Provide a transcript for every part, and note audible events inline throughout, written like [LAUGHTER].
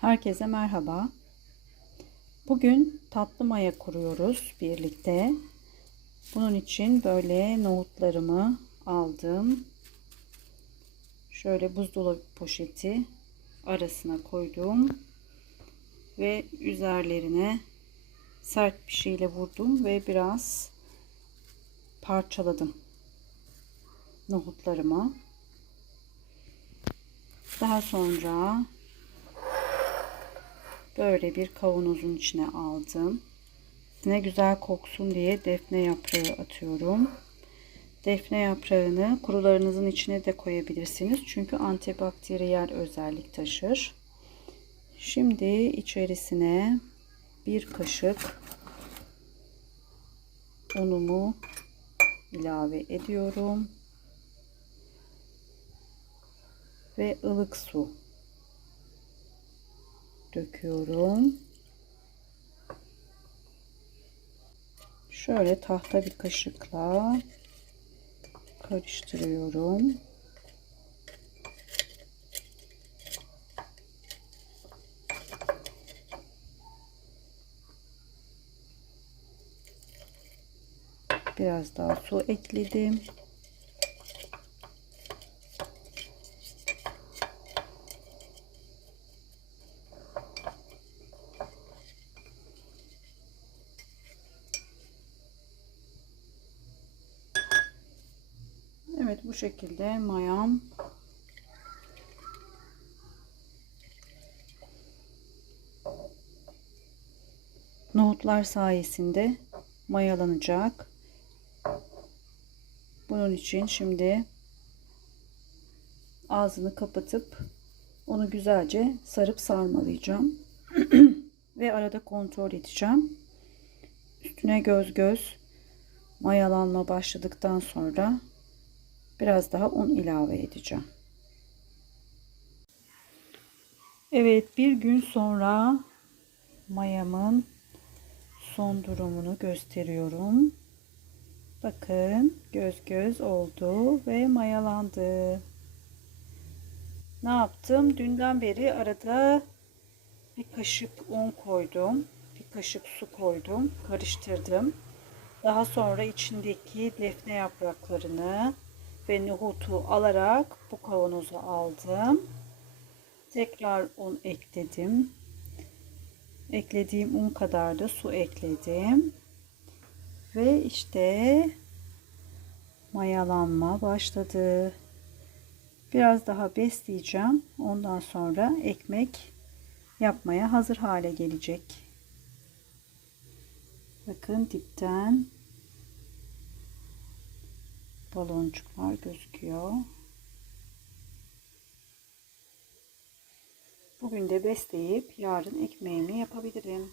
Herkese merhaba. Bugün tatlı maya kuruyoruz birlikte. Bunun için böyle nohutlarımı aldım. Şöyle buzdolabı poşeti arasına koydum ve üzerlerine sert bir şeyle vurdum ve biraz parçaladım nohutlarımı. Daha sonra böyle bir kavanozun içine aldım. Ne güzel koksun diye defne yaprağı atıyorum. Defne yaprağını kurularınızın içine de koyabilirsiniz. Çünkü antibakteriyel özellik taşır. Şimdi içerisine bir kaşık unumu ilave ediyorum. Ve ılık su döküyorum. Şöyle tahta bir kaşıkla karıştırıyorum. Biraz daha su ekledim. Evet bu şekilde mayam nohutlar sayesinde mayalanacak. Bunun için şimdi ağzını kapatıp onu güzelce sarıp sarmalayacağım. [CLEARS THROAT] Ve arada kontrol edeceğim. Üstüne göz göz mayalanma başladıktan sonra biraz daha un ilave edeceğim. Evet bir gün sonra mayamın son durumunu gösteriyorum. Bakın göz göz oldu ve mayalandı. Ne yaptım? Dünden beri arada bir kaşık un koydum. Bir kaşık su koydum. Karıştırdım. Daha sonra içindeki defne yapraklarını ve nohutu alarak bu kavanoza aldım. Tekrar un ekledim. Eklediğim un kadar da su ekledim. Ve işte mayalanma başladı. Biraz daha besleyeceğim. Ondan sonra ekmek yapmaya hazır hale gelecek. Bakın dipten baloncuklar gözüküyor. Bugün de besleyip yarın ekmeğimi yapabilirim.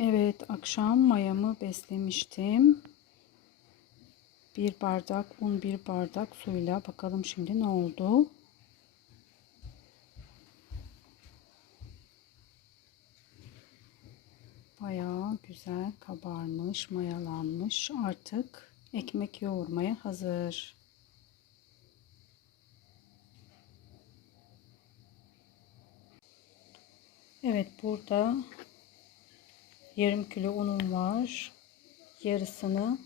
Evet akşam mayamı beslemiştim. Bir bardak un bir bardak suyla bakalım şimdi ne oldu. Bayağı güzel kabarmış, mayalanmış. Artık ekmek yoğurmaya hazır. Evet burada yarım kilo unum var. Yarısını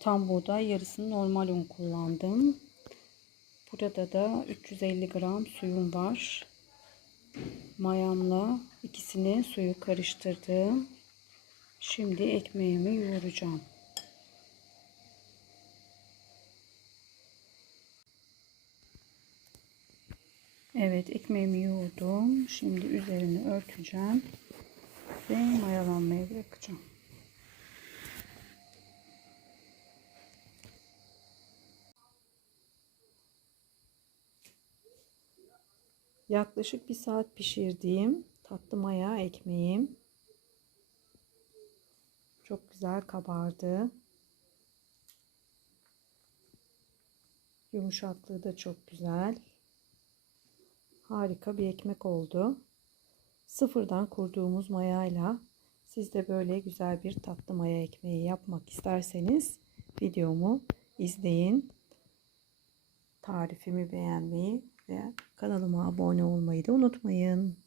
tam buğday, yarısını normal un kullandım. Burada da 350 gram suyum var. Mayamla ikisini suyu karıştırdım. Şimdi ekmeğimi yoğuracağım. Evet ekmeğimi yoğurdum. Şimdi üzerini örteceğim ve mayalanmaya bırakacağım. Yaklaşık bir saat pişirdiğim tatlı maya ekmeğim çok güzel kabardı. Yumuşaklığı da çok güzel. Harika bir ekmek oldu. Sıfırdan kurduğumuz mayayla siz de böyle güzel bir tatlı maya ekmeği yapmak isterseniz videomu izleyin. tarifimi beğenmeyi ve kanalıma abone olmayı da unutmayın.